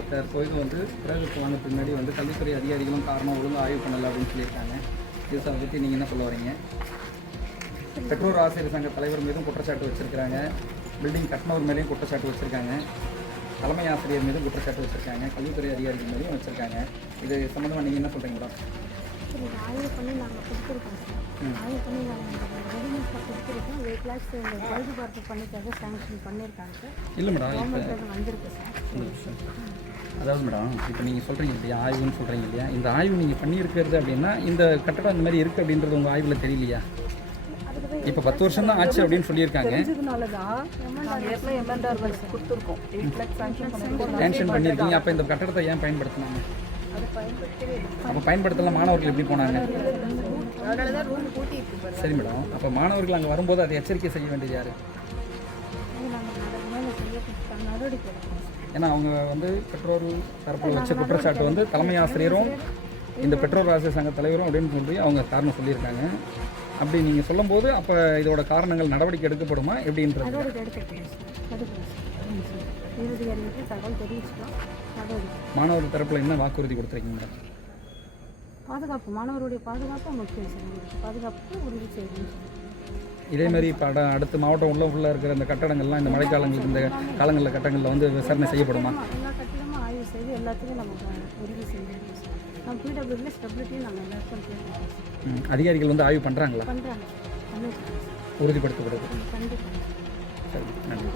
இப்போ தற்போது வந்து பிறகு வாங்க பின்னாடி வந்து கல்வித்துறை அதிகாரிகளும் காரணம் ஒழுங்காக ஆய்வு பண்ணலை அப்படின்னு சொல்லியிருக்காங்க. இது அதை பற்றி நீங்கள் என்ன சொல்ல வரீங்க? பெற்றோர் ஆசிரியர் சங்க தலைவர் மீதும் குற்றச்சாட்டு வச்சுருக்காங்க, பில்டிங் கட்டினவர் மேலேயும் குற்றச்சாட்டு வச்சுருக்காங்க, தலைமை ஆசிரியர் மீதும் குற்றச்சாட்டு வச்சுருக்காங்க, கல்வித்துறை அதிகாரிகள் மீதும் வச்சுருக்காங்க. இது சம்மந்தமாக நீங்கள் என்ன சொல்கிறீங்க மேடம்? ஆய்வு பண்ணி நாங்கள் கொடுத்துருக்கோம் சார். ஆய்வு பண்ணி நாங்கள் ரெடிமேட்ஸாக கொடுத்துருக்கோம். 8 lakhs இந்த பழுது பார்ப்பு பண்ணிக்காக சேங்ஷன் பண்ணியிருக்காங்க சார். இல்லை மேடம், கவர்மெண்ட்டில் வந்திருக்கு சார். அதாவது மேடம், இப்போ நீங்கள் சொல்கிறீங்க இல்லையா, ஆய்வுன்னு சொல்கிறீங்க இல்லையா, இந்த ஆய்வு நீங்கள் பண்ணியிருக்கிறது அப்படின்னா இந்த கட்டடம் இந்த மாதிரி இருக்குது அப்படின்றது உங்கள் ஆய்வில் தெரியலையா? இப்போ 10 வருஷம் தான் ஆச்சு அப்படின்னு சொல்லியிருக்காங்க. சேங்ஷன் பண்ணியிருக்கீங்க. அப்போ இந்த கட்டடத்தை ஏன் பயன்படுத்தினாங்க? அப்போ பயன்படுத்தலாம், மாணவர்கள் எப்படி போனாங்க? சரி மேடம், அப்போ மாணவர்கள் அங்கே வரும்போது அதை எச்சரிக்கை செய்ய வேண்டியது யார்? ஏன்னா அவங்க வந்து பெற்றோர் தரப்பில் வச்ச குற்றச்சாட்டு வந்து தலைமை ஆசிரியரும் இந்த பெற்றோர் ஆசிரியர் சங்க தலைவரும் அப்படின்னு சொல்லி அவங்க காரணம் சொல்லியிருக்காங்க. அப்படி நீங்கள் சொல்லும்போது அப்போ இதோட காரணங்கள் நடவடிக்கை எடுக்கப்படுமா எப்படின்றது? மாணவர் தரப்பில் என்ன வாக்குறுதி கொடுத்துருக்கீங்க மேடம்? பாதுகாப்பு, மாணவருடைய பாதுகாப்பு முக்கியம் சார். பாதுகாப்புக்கு உறுதி செய்யணும். இதேமாதிரி இப்போ அடுத்த மாவட்டம் ஃபுல்லாக இருக்கிற இந்த கட்டடங்கள்லாம் இந்த மழைக்காலங்களுக்கு இந்த காலங்களில் கட்டங்களில் வந்து விசாரணை செய்யப்படுமா? எல்லா கட்டிடமும் ஆய்வு செய்து எல்லாத்தையும் நம்ம உறுதி செய்யணும் சார். நம்ம பிடபிள்யூல ஸ்டெபிலிட்டியும் நம்ம எல்லாருக்கும் கேட்கணும். அதிகாரிகள் வந்து ஆய்வு பண்ணுறாங்களா? பண்ணுறாங்க, உறுதிப்படுத்தப்படுது. கண்டிப்பாக. சரி, நன்றி.